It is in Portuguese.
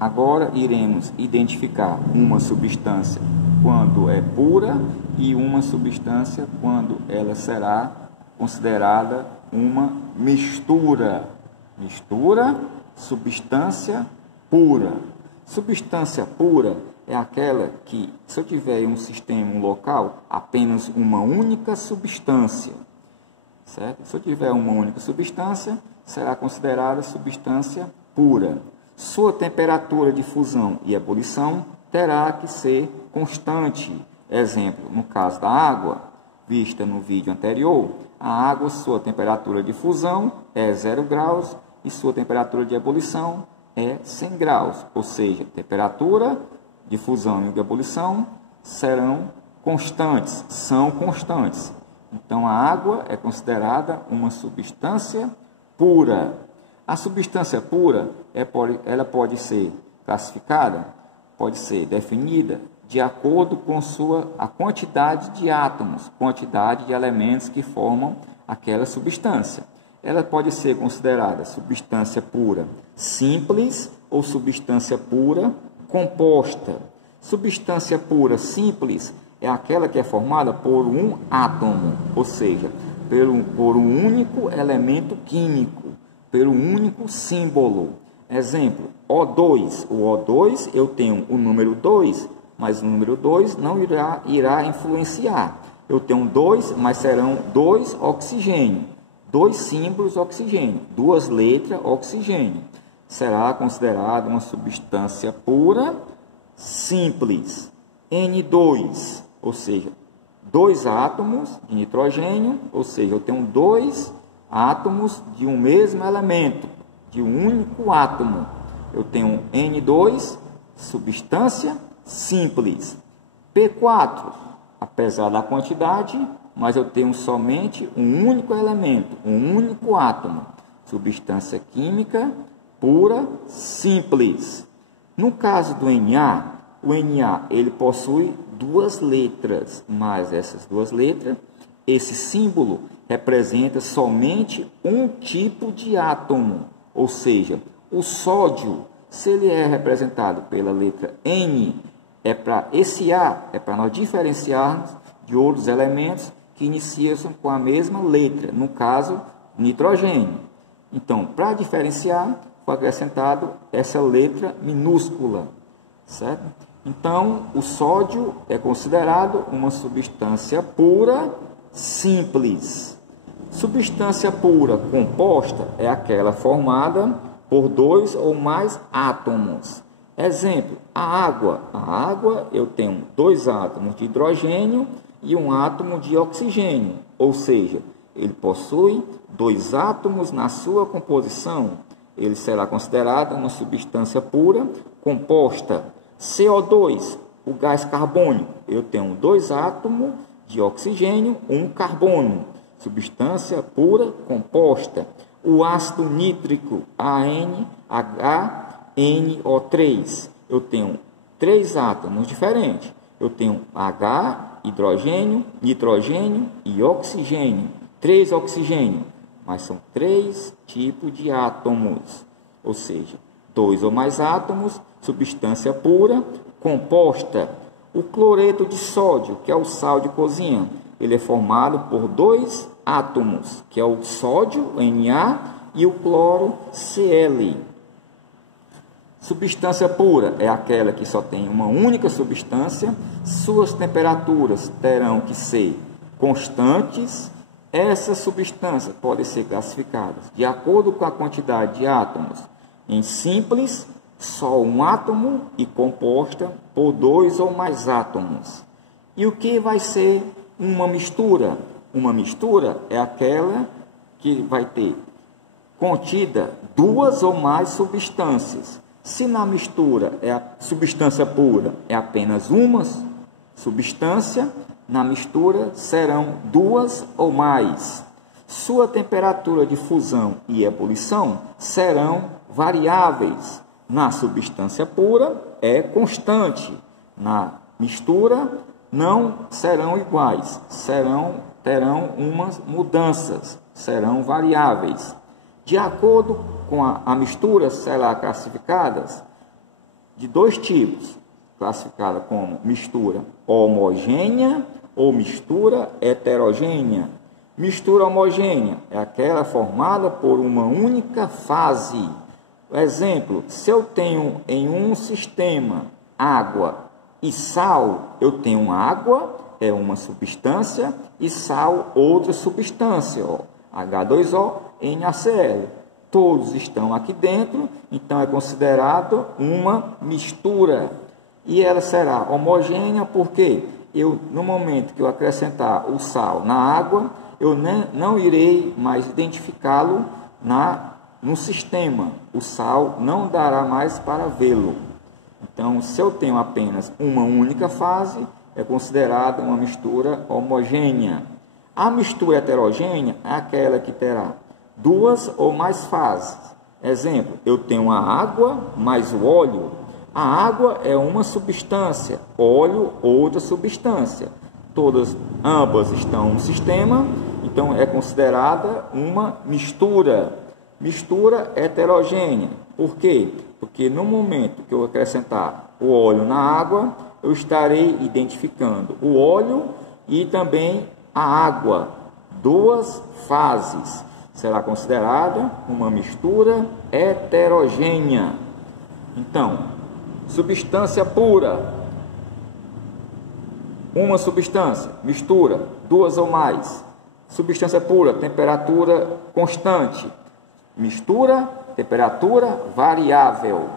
Agora iremos identificar uma substância quando é pura e uma substância quando ela será considerada uma mistura. Mistura, substância pura. Substância pura é aquela que, se eu tiver em um sistema, um local, apenas uma única substância, certo? Se eu tiver uma única substância, será considerada substância pura. Sua temperatura de fusão e ebulição terá que ser constante. Exemplo, no caso da água, vista no vídeo anterior, a água, sua temperatura de fusão é 0 graus e sua temperatura de ebulição é 100 graus. Ou seja, temperatura de fusão e de ebulição serão constantes, são constantes. Então, a água é considerada uma substância pura. A substância pura, ela pode ser classificada, pode ser definida de acordo com a quantidade de átomos, quantidade de elementos que formam aquela substância. Ela pode ser considerada substância pura simples ou substância pura composta. Substância pura simples é aquela que é formada por um átomo, ou seja, por um único elemento químico, pelo único símbolo. Exemplo, O2. O O2, eu tenho o número 2, mas o número 2 não irá influenciar. Eu tenho 2, mas serão 2 oxigênio. 2 símbolos oxigênio, 2 letras oxigênio. Será considerada uma substância pura simples. N2, ou seja, 2 átomos de nitrogênio, ou seja, eu tenho 2 átomos de um mesmo elemento, de um único átomo. Eu tenho N2, substância simples. P4, apesar da quantidade, mas eu tenho somente um único elemento, um único átomo. Substância química pura simples. No caso do Na, o Na ele possui 2 letras, mas essas 2 letras, esse símbolo representa somente um tipo de átomo, ou seja, o sódio, se ele é representado pela letra N, esse A é para nós diferenciarmos de outros elementos que iniciam com a mesma letra, no caso, nitrogênio. Então, para diferenciar, foi acrescentado essa letra minúscula, certo? Então, o sódio é considerado uma substância pura simples. Substância pura composta é aquela formada por 2 ou mais átomos. Exemplo, a água. A água, eu tenho 2 átomos de hidrogênio e um átomo de oxigênio, ou seja, ele possui 2 átomos na sua composição. Ele será considerado uma substância pura composta. CO2, o gás carbônico, eu tenho 2 átomos de oxigênio, um carbono, substância pura composta. O ácido nítrico, ANHNO3, eu tenho 3 átomos diferentes. Eu tenho H, hidrogênio, nitrogênio e oxigênio. 3 oxigênio, mas são 3 tipos de átomos, ou seja, 2 ou mais átomos, substância pura composta. O cloreto de sódio, que é o sal de cozinha, ele é formado por 2 átomos, que é o sódio, Na, e o cloro, Cl. Substância pura é aquela que só tem uma única substância, suas temperaturas terão que ser constantes. Essas substâncias podem ser classificadas de acordo com a quantidade de átomos em simples, só um átomo, e composta por 2 ou mais átomos. E o que vai ser uma mistura? Uma mistura é aquela que vai ter contida 2 ou mais substâncias. Se na mistura a substância pura é apenas uma substância, na mistura serão 2 ou mais. Sua temperatura de fusão e ebulição serão variáveis. Na substância pura é constante. Na mistura não serão iguais, terão umas mudanças, serão variáveis. De acordo com a mistura será classificadas de dois tipos, classificada como mistura homogênea ou mistura heterogênea. Mistura homogênea é aquela formada por uma única fase. Exemplo, se eu tenho em um sistema água e sal, eu tenho água, é uma substância, e sal, outra substância, ó, H2O, NaCl. Todos estão aqui dentro, então é considerado uma mistura. E ela será homogênea porque no momento que eu acrescentar o sal na água, eu não irei mais identificá-lo no sistema. O sal não dará mais para vê-lo. Então, se eu tenho apenas uma única fase, é considerada uma mistura homogênea. A mistura heterogênea é aquela que terá duas ou mais fases. Exemplo, eu tenho a água mais o óleo. A água é uma substância, óleo outra substância. Ambas estão no sistema, então é considerada uma mistura. Mistura heterogênea. Por quê? Porque no momento que eu acrescentar o óleo na água, eu estarei identificando o óleo e também a água, duas fases. Será considerada uma mistura heterogênea. Então, substância pura, uma substância, mistura, duas ou mais. Substância pura, temperatura constante. Mistura, temperatura variável.